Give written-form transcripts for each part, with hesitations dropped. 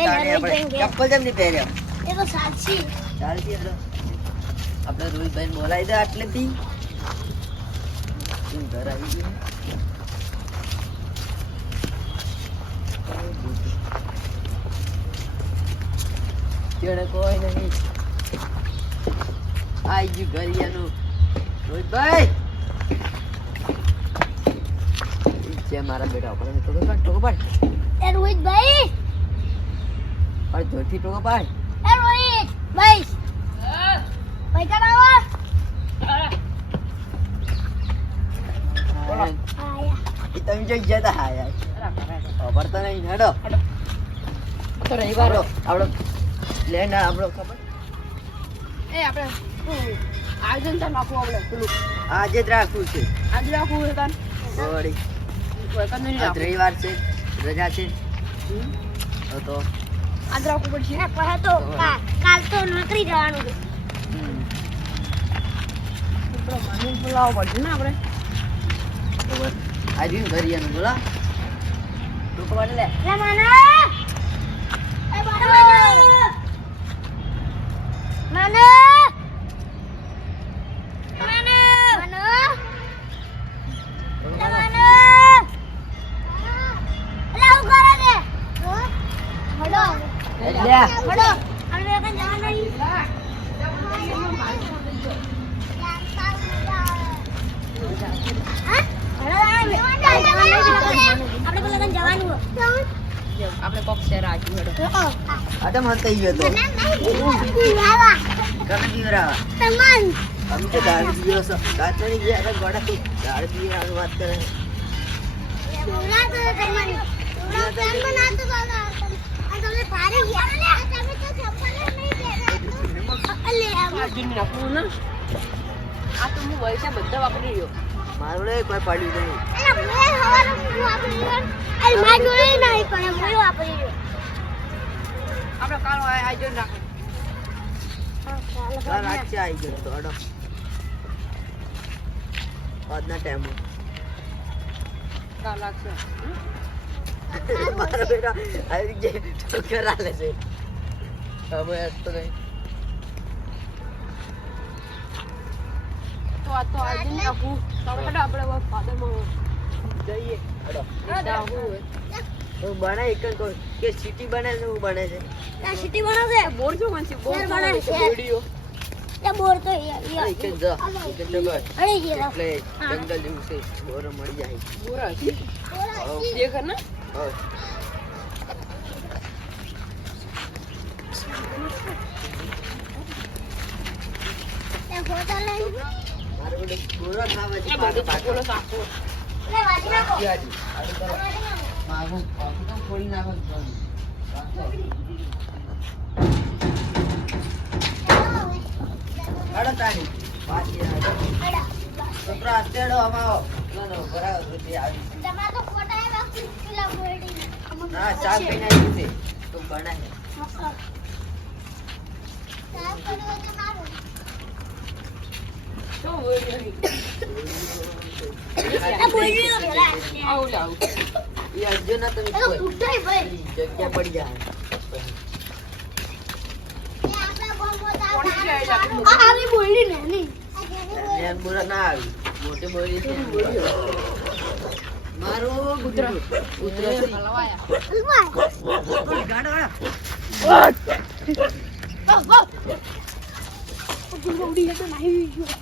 ચપ્પલ કેમ નહીં પહેર્યો? એ તો સાચી ચાલતી હેડો. આપણે રોહિતભાઈ બોલાવી દે આટલેથી. ઘર આવી ગયું. કેડે કોઈ નહીં. આઈ ગયું ઘરિયાનું. રોહિતભાઈ છે મારા બેટા. આપણે ટોકો પાડ. એ રોહિતભાઈ અરે જોરથી ટોકો પાડ. એ રોહિત ભાઈ ભાઈ કરાવો આયા એ તમે જોઈ ગયા તા. હા યાર ખબર તો નહીં. હેડો તો રવિવાર આપણો પ્લેન આપણો ખબર. એ આપણે આયોજન ચાલ નાખવું આપણે પેલું આજે જ રાખવું છે. આજે રાખવું હોય કાન વળી નહીં આજ રવિવાર છે, રજા છે. તો આજ રાખવું પડશે એ પહેલા તો કાલ તો નોકરી જવાનું છે પેલો માની બોલાવવો પડશે ને આપણે આજે ઘરિયાનું બોલા ટોકો પાડ લે. લે માના એ માના માના માના આપણે કોક શેર આજી હેડો આટમ હંતાઈ ગયો તો કને પીવરાવા અમે તો દાળ પીવો છો. કાચરી ગયા અરે ગોડા તું દાળ પીવાની વાત કરે. આજી નાખવું ને આ તો હું પૈસા બધા વાપરી રહ્યો મારું કોઈ પડ્યું નહીં. આપણે કાલ આયોજન રાખે કાલ રાતથી આવી ગયો તો અડો આજના ટાઈમ કાલ રાખશે મારો બેટા આવી ગયા ઠોકર આલે છે. હવે તો નહીં તો આ તો આયોજન રાખવું આપણે ફાધરમાં જઈએ. અડો જાવું હું બને એક જ કહું કે સિટી બને છે. હું બને છે સિટી બનાવશે બોર જો માનસી બોર શેર બનાવે છે. વિડિયો એ બોર તો એક જ જા એક જ જગત અરે ગયા એટલે જંગલ જેવું છે. બોર મળી જાય. બોર છે દેખ ને હવે મારે બધું બોરો ખાવા છે. બધું બોલો સાકો માગું કોફી તો ફોડી નાખો. હેડો તારી પાછી છોકરા અત્યાડો અમારો બરાબર રોટી આવી. ના શાક કઈ નાખ્યું છે તો બનાય. તો બોલી આવ લાવ એ અજ્જો ના તમે કોઈ જગ્યા પડી જાય. ધ્યાન બોરા ના આવી મોટી બોલી છે. મારું કૂતરા કૂતરા હલવાયા ગાડો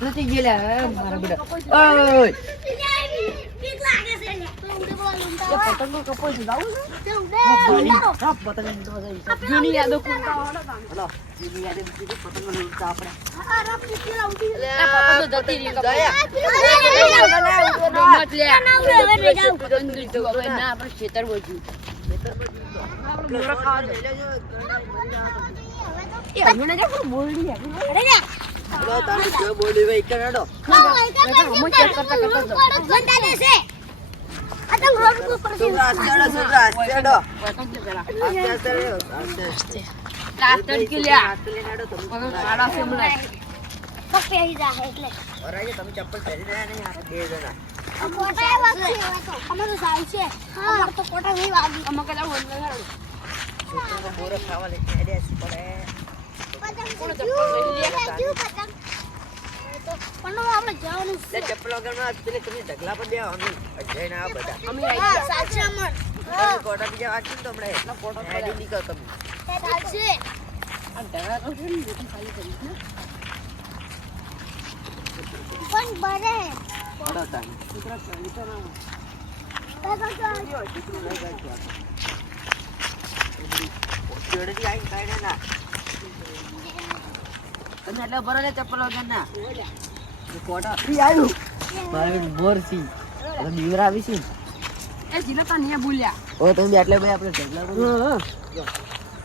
નથી ગયેલા મારા બેટા. ઓય પતંગો કપાઈ છે જાવું છે પતંગ જૂની યાદો કોતા હલો જીની યાદે પતંગ લૂંટતા આપણે. પતંગો જતી રહી દયા મત લે પતંગ તો કપાઈ ના આપણે ખેતર બોલ્યું આપણે મોરા ખાવા દે એ હમણે જા પણ બોલડી હલો તારે જો બોલી ભાઈ કરાડો. છોકરા અત્યાડો લાસ્ટર કે લ્યા હાથ લઈને આડો તમે. આડા ફેમલા અરે તમે ચપ્પલ પહેરી રહ્યા નહીં આ બે જણા. અમે કદા વન છોકરો બોરો ખાવા લઈને હેડ્યા છે પડે. પતંગ તો જુ પતંગ તો પણ આપણે જવાનું લે ચપ્પલ વગરના પેલે તમે ઢગલા પર બેહો અમે જઈને આવો બધા. અમે આવી ગયા. સાચા મન તમે કોટા બીજા વાંચી તો હમણાં એટલો કોટો હેડી નીકળો તમે. ચાલશે આ ઢગલા તો છે ને બધું ખાલી કરી ને. પણ બને પડો તાને. કૂતરા ચાલી તો ના હોય. જોડેથી આવીને કાઢે ના. તમે એટલે ભરો લે ચપ્પલ વગરના. એ કોટા ફી આવ્યું. મારે મોરસી. હવે બીવરા આવીશું. એ જીનતા નહીં ભૂલ્યા. ઓ તમે એટલે ભાઈ આપણે ઢગલા પર હા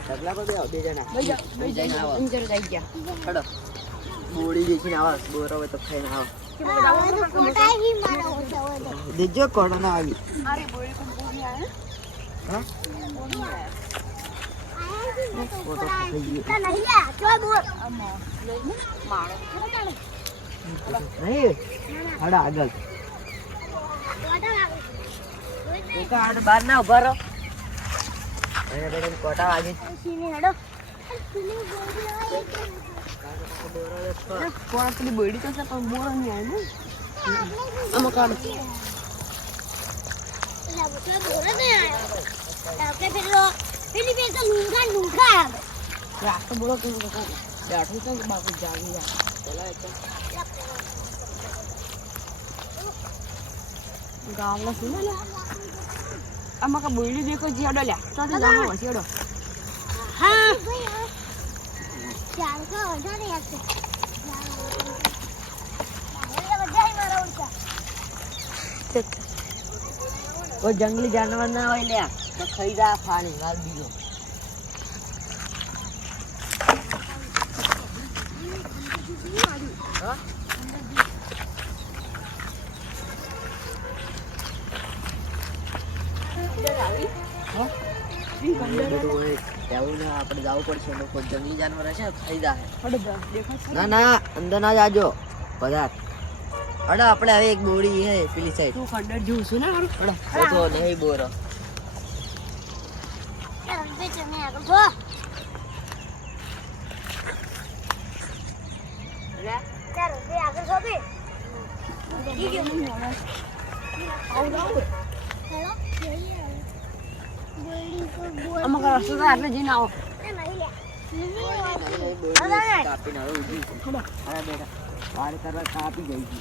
ઢગલા પર બેહો બે જણા. ભાઈ જઈને આવો. ઇન્જર થઈ ગયા. ચડો. બોડી જેથી આવો બોરો હોય તો ખાઈને આવો. કોટા હી મારા ઓછા હોય દેજો કોટો ના આવી. અરે બોરી કો બોરી આયા. હા કોટો થઈ ગયો. તા નહીં લે ચોય બોલ આમાં લઈને મારો. નહીં હડા આગળ કોટા લાગે એક આડ બાર ના ઉભા રહો. એને બેડે કોટા વાગી. સીને હેડો સીને બોલી આવે કોણ પેલી બોડી તો છે પણ બોરો નહીં આવે ને. આમાં કાઢો. લા બોલ બોલ ને આપણે પેલી બે તો લુંગા રાસ્તો બોલો કેમ કે બેઠું છે કે બાપુ જાગી જાય. પેલા એક ગામના સુને લે. આમાં કા બોડી દેખો જીડો લે. સાથે જાણો હસીડો. હા ચાલ કો વધારે હશે કોઈ જંગલી જાનવર ના હોય લ્યા તો ખાઈ જા પાણી વાલ બીજો. હા આપણે જવું પડશે લોકો જંગલી જાનવર હશે ખાઈ જાય. ના ના અંદર ના જાજો પદાર્થ. અડો આપણે હવે એક બોડી હે પેલી સાઈડ. તું ખંડર જોઉં છું ને મારું. અડો તો નહીં બોરો. આમાં કા રસ્તો તો આટલે જઈને આવો. કાપીને હવે ઊભી છે. અરે બેટા વાળ કરવા કાપી ગઈ છે.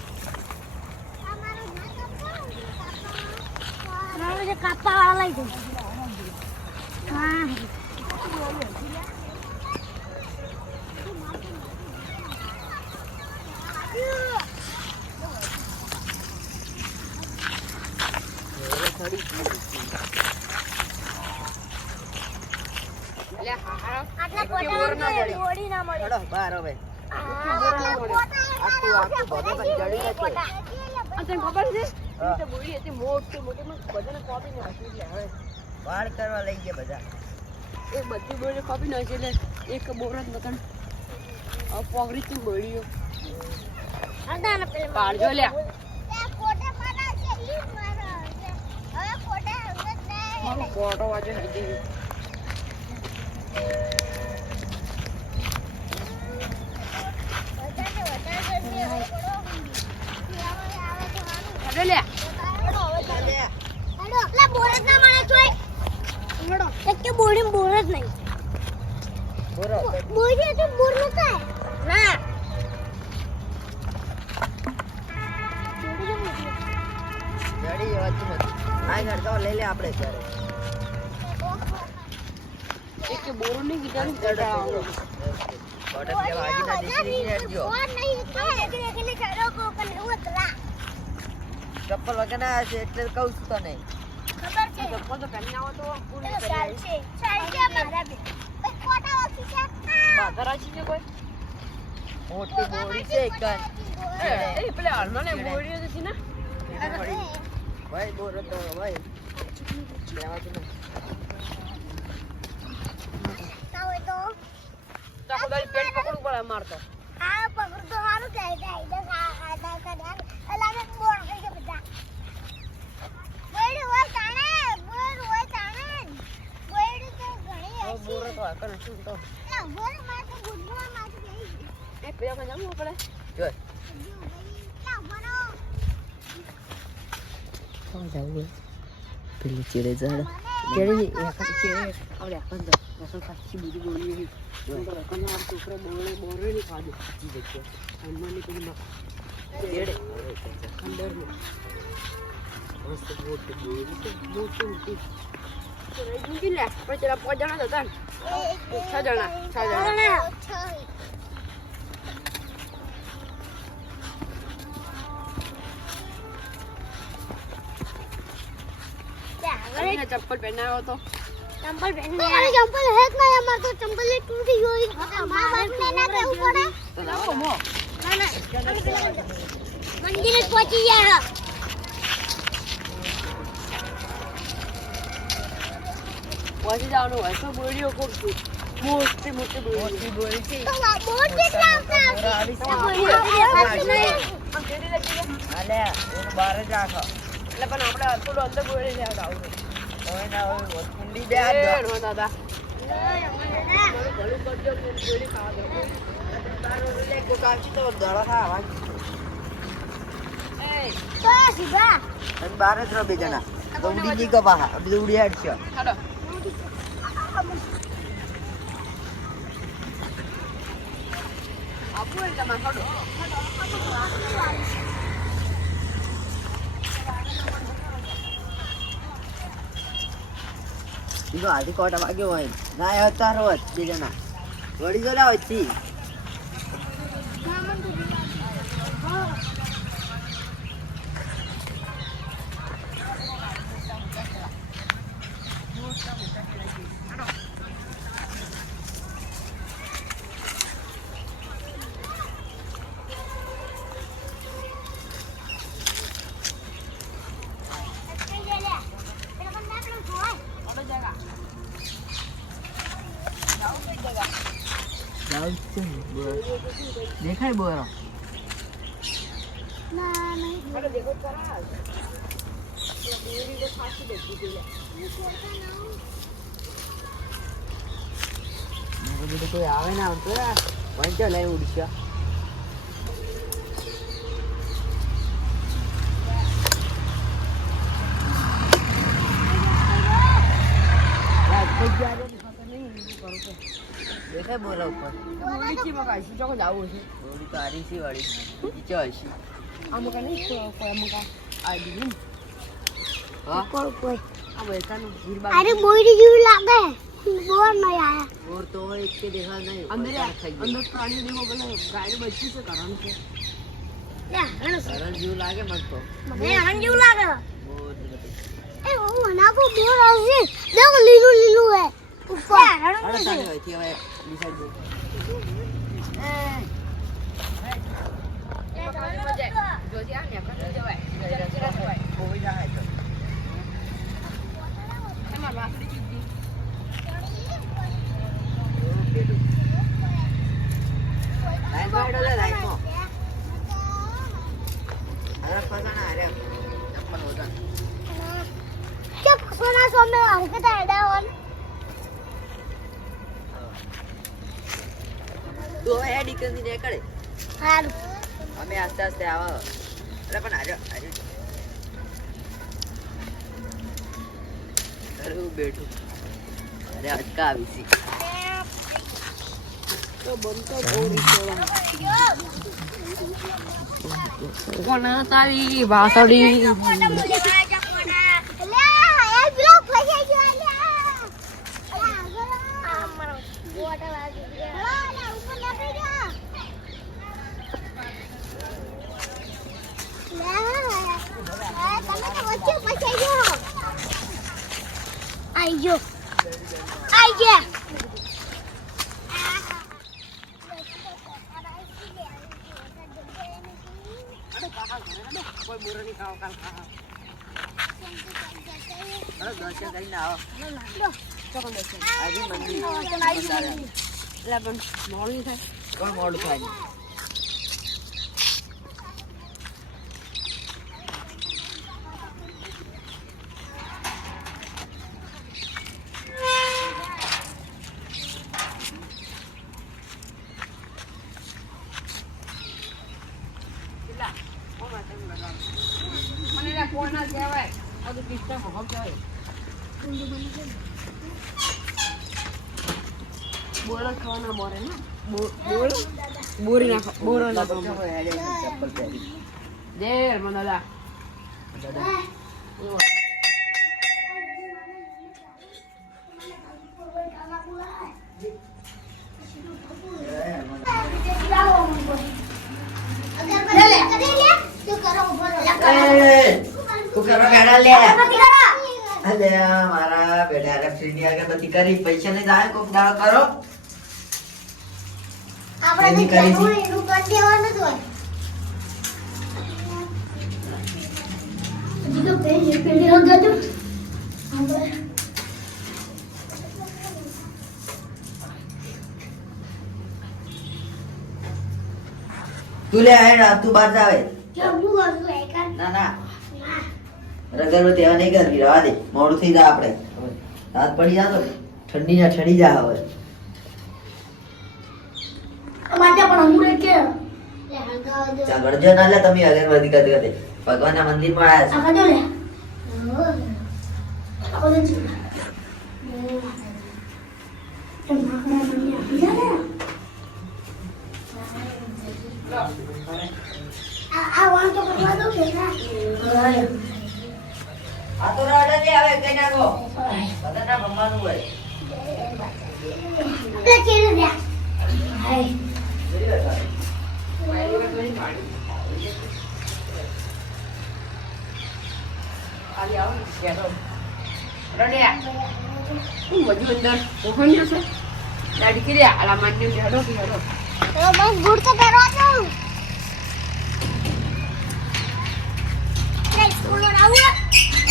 કાપા વાળા લઈ જાય હા લે હા આટલા પોટા ઓડી ના મળે અડો બહાર હવે. આટલા પોટા આખું બધું પણ જડી નથી. આ તને ખબર છે તે બોડી હતી મોટી મોટી માં બધાને કોપી નાખી એટલે હવે વાળ કરવા લઈ ગયા બધા. એક બધી બોડી કોપી નાખી એટલે એક બોરત મતન પોગરી થી બોડીઓ અડાના પેલે કાઢજો લે. પોટા પાડા છે ઈ મારા હવે પોટા હંગત નહીં મારો ફોટો વાજે હતી. અરે લે લા બોરજ ના મળે તોય હડો એક કે બોડી બોરજ નહીં બોરો બોડી તો બોર ન થાય ના જડી વાંચી નથી. આ ઘડકાઓ લઈ લે આપણે ઘરે. એક કે બોરો નહીં કીધું કોટા પેલા વાગીના દેશી હેડજો. બોર નહીં તો એકને ચડો કો પણ ઉતરા ચપ્પલ વગરના હશે એટલે કહું છું તને. ખબર છે ચપ્પલ તો પહેરીને આવો તો પૂરી ચાલ છે મારા બે એક ફોટા ઓછી છે બાધા રાખી છે કોઈ. મોટી બોડી છે એક જ. એ પેલા હરમાને બોડીઓ હતી ને. ભાઈ બોરો તો ભાઈ લેવાતું નહીં. તાવે તો તાકો દાઈ પેટ પકડવું પડે મારતો. આ પકડ તો હારું જાય જાય દસ આ કરે અલાને બોર થઈ ગયા બધા બોડી હોય તાણે બોર હોય તાણે બોડી તો ઘણી કને શું તો લા બોલ માથે ગુડવા માથે ગઈ એ પેલા કને જવું પડે જો લા બોલો કોણ જાવું પેલી ચેડે જડ ચેડી ચેડી આવલે આખંદ રસોલ પાછી બીજી બોલી તો કને આ છોકરો બોરે ની ખાધો ઈ જગ્યા અનમાની પેલી માં ચેડે અંદર નો મસ્ત મોટી બોલી છે મોટી તો રહી ગઈ લે પણ તેરા 5 જણા હતા ને 6 જણા અરે ચપ્પલ પહેરાવો તો चंपल पहनने वाला चंपल है ना हमारा तो चंपल ही टूट गई मां बाप ने ना के ऊपर है તો લાવો મો ना ना मंदिर पहुंची गया પહોંચી જવાનું હોય તો બોલીઓ કોક મોટી બોલી છે तो बहुत कितना બોરા આવી છે આલે ઓન બાર જ રાખો એટલે પણ આપણે થોડું અંદર બોલી લેવા આવું કોઈ ના હોય કુંડી દે આ નો દાદા મારું ભલું કરજો કે બોલી ખાવા દો તારો લે કો કાચી તો દળા ખાવા એ तो सीधा અને બાર જ રહો બે જણા તો ઉડી જી કો પાહા અબ ઉડી હટશે હાલો આપો એટલે માં હાલો ઈગો આધી કોટા વાગ્યો હોય ના હતા રોજ બે જણા વળી જો લાવ છી જાવ છે દેખાય બોરો ना नहीं હાલો દેખો કરા બોલી તો ખાસી દેખી ગઈ બધું કોઈ આવે ના આમ તો વંચો લઈ ઉડશે દેખાય બોરા ઉપર બોલી છે મકા શું ચોકો જાવું છે બોરી તો આરી સી વાળી નીચે હશી અમુક નહીં કોઈ અમુક આ દીધી હા कोई આ બેસાનું ગીરબા अरे बोरी जीव लागे बोर नहीं आया બોર તો એક કે દેખા નહીં અંદર થઈ ગયું અંદર પ્રાણી દેખો બોલે ગાય બચ્ચી છે કારણ કે या हण સરળ જેવું લાગે મત તો મને હણ જીવ લાગે બોર નથી ए वो ना को बोर आवे देखो लीलू लीलू है ऊपर અરે हण સામે હોય થી હવે ડિસાઈડ જો જોજી આ ને કર જવાય કોઈ જાય તો એમાં વાસળી ચીજી બેડું લાઈન પાડો લે લાઈન માં અરે ફસાણા અરે પણ હોતા क्या फसना सो में हरकत है डाउन તું હવે હેડ ઇકન થી નીકળે हां અમે આસ્તે આસ્તે આવો અરે પણ આજો આજો અરે હું બેઠું અરે અટકા આવી સી તો બનતો બોરી કોણ તારી વાસળી ले ये ब्लॉक फसे गया ले मरो वाटर आ गया ले ऊपर लग गया ले તમે તો વચ્ચે ફસાઈ ગયો આઈ ગયો કોઈ બોરો ની ખાવ કાલ ખા અરે દર્શન કરીને આવો ચોકન દેશે આજે મંદિર એટલે પણ મોડું થાય કોઈ મોડું થાય નહીં ના કહેવાય આ તો કિસ્તા ભોગવ કહેવાય બોરો ખાવાના મોરે ને બોરો બોરી નાખો બોરો નાખો ચપ્પલ પહેરી દે મનાલા દાદા તું કરવા બેડા લે અલે મારા બેટા ઇલેક્ટ્રિકની અગરબત્તી કરી પૈસા નહીં જાય કોક દાડો કરો આપણે એનું કરી દેવાનું જ હોય હજી તો પેલી રંગાજો તું લે આય તું બહાર જાવે કેમ હું કરું એકર ના ના અગરબત્તી હવે નહીં કરવી રવા દે મોડું થઈ જાય આપણે રાત પડી જા તો ઠંડી ના ઠરી જા હવે માટે પણ હું રે કે લે હંગાવ દો ચા ગળજો ના લે તમે અગરબત્તી કરતી કરતી ભગવાનના મંદિરમાં આયા આ કાજો લે આ બધું છે તો માખણા બની આપી જા ને આ વાળ તો કરવા દો કે ના આ તો રાડે લે હવે કઈ નાખો બધાના ભમવાનું હોય તે કેને દે હાય આલી આવો ને કેરો રડ્યા હું બધું અંદર ઓખણ જશે દાડી કર્યા આલા માન્યું હેડો કે હેડો તો બસ ગુડ તો કરવા દો લે સ્કૂલ આવું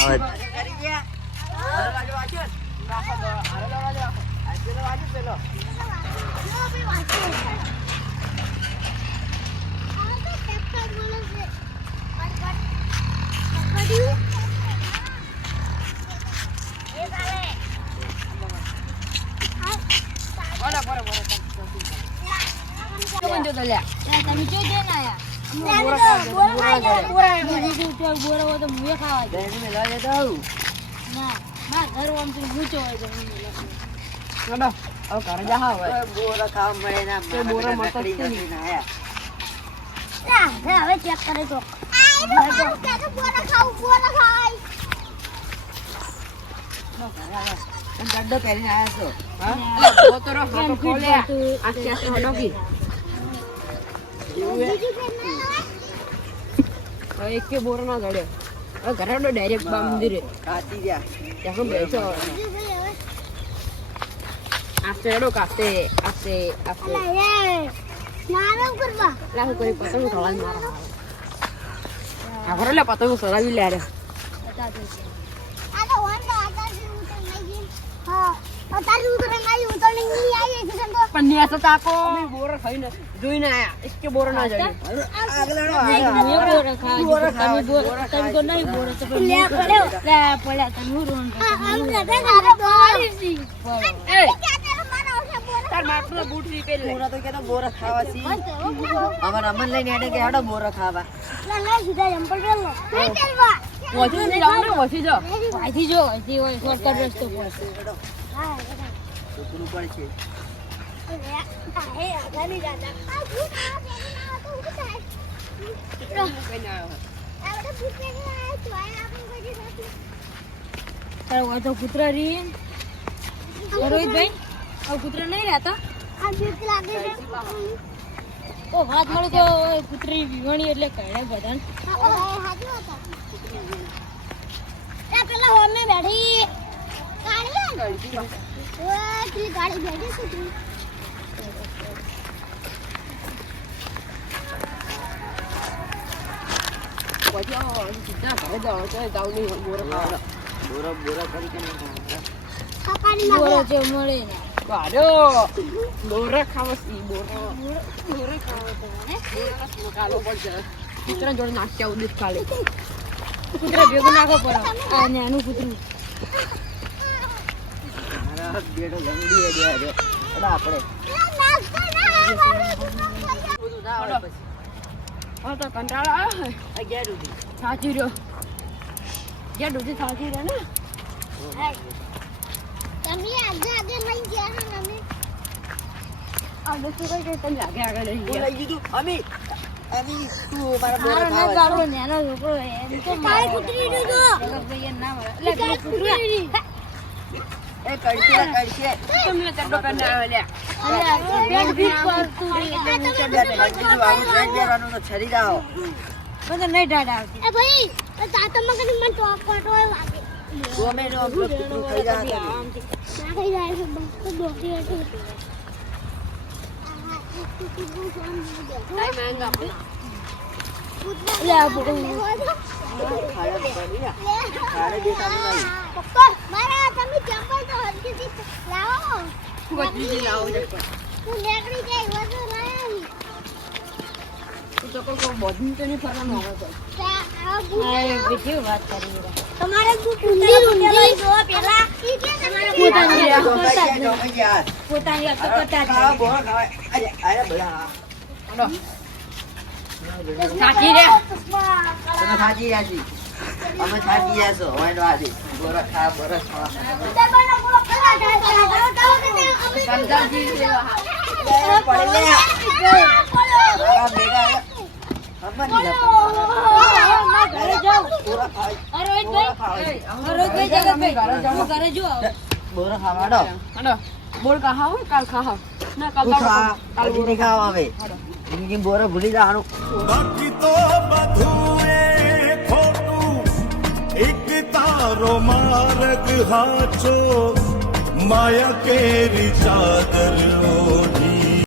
હવે કરી ગયા દરવાજો વાંચો રાખો દો આરે દરવાજો રાખો આ પેલો વાજો પેલો લો બી વાંચો આ તો પેપર બોલે છે પકડ્યું એ ચાલે બોલા બોલા બોલા કોણ જો તો લ્યા તમે જોઈ દે ના આયા બેન મે લાગે દઉં ચલો હવે ઘરે જા હવે બોરા ખાવા મળે ના તે બોરા મળતા જ નકડી નહીં. નથી ના આયા હવે ચેક કરે તો ડડો પહેરીને આયા છો હા બોતરો હાથો ખોલે આસ્તે આસ્તે હડો કી હવે એક કે બોરો ના જડે હવે ઘરે હડો ડાયરેક્ટ બા મંદિરે કાતી ગયા ત્યાં બેસો આસ્તે હડો કાસ્તે આસ્તે આસ્તે લાહુ કરી પતંગ ઉઠાવવાની મારા આ ઘરે લે પતંગ સરાવી લે રે પણ ન્યા તો તાકો અમે બોરો ખાઈને જોઈને આયા એક કે બોરો ના જડે આગળનો તાર માટલો બૂટ ની પેલે બોરા તો કેતો બોરા ખાવા સી અમાર અમન લઈને હેડે કે હેડો બોરા ખાવા વધી ને જાવ ને વધી જો વાથી જો વધી હોય શોર્ટકટ રસ્તો પડશે હેડો સુકરું પડશે તારો વાતો કૂતરા રી રોહિતભાઈ આ કૂતરા નહીં રહેતા ઓ વાત મળે તો કૂતરી વિવાણી એટલે કહેડે બધા પેલા હોમે બેઠી ગાડી બેઠી કૂતરી પછી સીધા ઘરે જાઓ તો જાવ નહીં બોરો ખાવાનો બોરા કરી કે નહીં બોલો જે મળે ને કાઢો બોરા ખાવસી બોરા ખાવા તો કાલો પડશે કૂતરા જોડે નાખી આવું દૂધ ખાલે કૂતરા ભેગું નાખો પડે આ નાનું કૂતરું મારા બેડો લંગડી હે દે એડા આપણે બધું ના આવે પછી હા તો કંટાળો આવ્યો આ ગયા રૂડી સાચી રહ્યો જ્યાં ડોસી થાકી રહે ને તમે આગે લઈ ગયા હે અમે આ ડોસી કઈ કઈ તમે આગળ લઈ હું ગયા લઈ ગયું તું અમી તું મારા બોર મારો ના ગાળો નેનો છોકરો એમ તો કાઈ કૂતરી નો જો ભાઈ ના મળે એટલે કૂતરી એ કડશે તમને ચડ્ડો કરીને આવે લે બેન ભીત પડતું છરી જાઓ બધે નહીં ડાડ આવતી એ ભાઈ તા તો મગન મને ટોપ કટોય વાગે તું અમે નો કૂતરું ખાઈ જા ના કઈ જાય છે બસ તો દોખી હતી ટાઈમ આંગા લે ખાડે દેખાતું નહીં પપ્પા મારા તમે ચંપલ તો હલકી લાવો ગોતલી લાવો જતો હું લેકડી ગઈ વધુ લાવી તું તો કોઈ બોધની તો નહીં ફરવાનું આવે તો આ બુટ વિડિયો વાત કરી રહ્યા તમારે બુટ ઊંધી લઈ જો પેલા પોતાની પોતાની પોતાની કરતા ખાવા બોર ખાવા અરે બધા સાચી રે તમે થાકી ગયા છી અમે થાકી ગયા છો વાંડ વાદી બોરા ખા બોરા ખાવા કંદાજી લેવા પડે લે મારા બેટા ખબર નહીં ઘરે જાઓ બોરા ખાય રોહિતભાઈ જગતભાઈ હું ઘરે જો બોરા ખાવાડો હાલો બોલ કહા હો કાલ ખાહો ના કાલ તું ખા કાલ નહીં ખાવા આવે જિંદગી બોરા ભૂલી જવાનું બાકી તો બધું એ ખોટું એક તારો માર્ગ હાચો માયા કેરી ચાદર